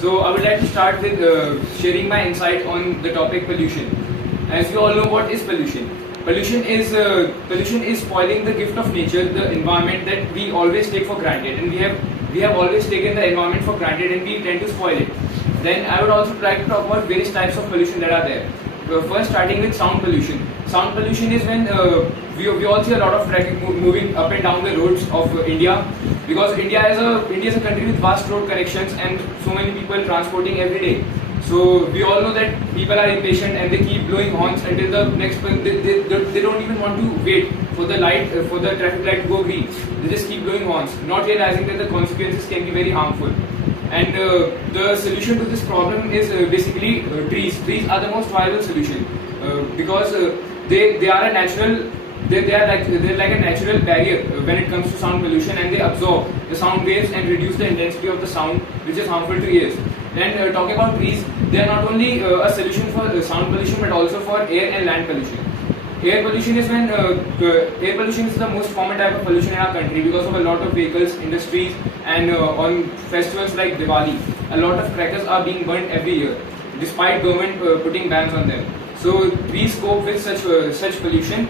So I would like to start with sharing my insight on the topic pollution. As you all know, what is pollution? Pollution is spoiling the gift of nature, the environment that we always take for granted, and we have always taken the environment for granted, and we tend to spoil it. Then I would also like to talk about various types of pollution that are there. First, starting with sound pollution. Sound pollution is when we all see a lot of traffic moving up and down the roads of India, because India is a country with vast road connections and so many people transporting every day. So we all know that people are impatient and they keep blowing horns until the next one. They don't even want to wait for the traffic light to go green. They just keep blowing horns, not realizing that the consequences can be very harmful. And the solution to this problem is basically trees. Trees are the most viable solution because they are a natural. They're like a natural barrier when it comes to sound pollution, and they absorb the sound waves and reduce the intensity of the sound, which is harmful to ears. Then talking about trees, they are not only a solution for sound pollution but also for air and land pollution. Air pollution is when air pollution is the most common type of pollution in our country because of a lot of vehicles, industries, and on festivals like Diwali, a lot of crackers are being burnt every year, despite government putting bans on them. So trees cope with such pollution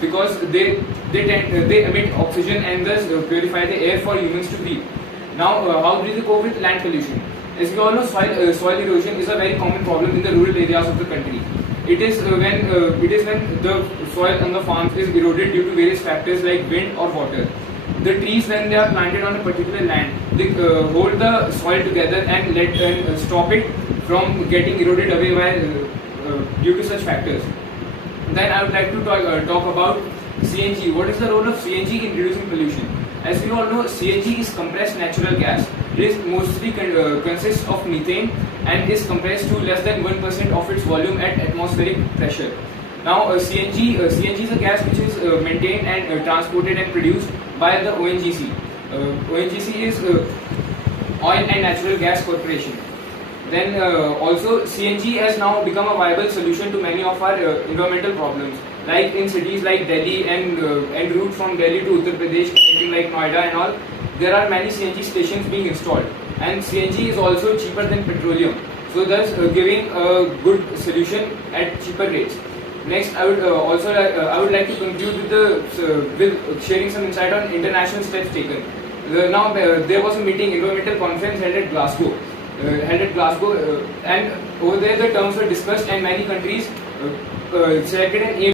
because they emit oxygen and thus purify the air for humans to breathe. Now, how do they cope with land pollution? As we all know, soil erosion is a very common problem in the rural areas of the country. It is when the soil on the farms is eroded due to various factors like wind or water. The trees, when they are planted on a particular land, they hold the soil together and stop it from getting eroded away due to such factors. Then I would like to talk about CNG. What is the role of CNG in reducing pollution? As we all know, CNG is compressed natural gas. It mostly consists of methane and is compressed to less than 1% of its volume at atmospheric pressure. Now, CNG is a gas which is maintained and transported and produced by the ONGC. ONGC is Oil and Natural Gas Corporation. Then also CNG has now become a viable solution to many of our environmental problems. Like in cities like Delhi and route from Delhi to Uttar Pradesh connecting like Noida and all, there are many CNG stations being installed. And CNG is also cheaper than petroleum, so thus giving a good solution at cheaper rates. Next, I would like to conclude with sharing some insight on international steps taken. Now there was a meeting, environmental conference held at Glasgow. And over there the terms were discussed, and many countries selected an aim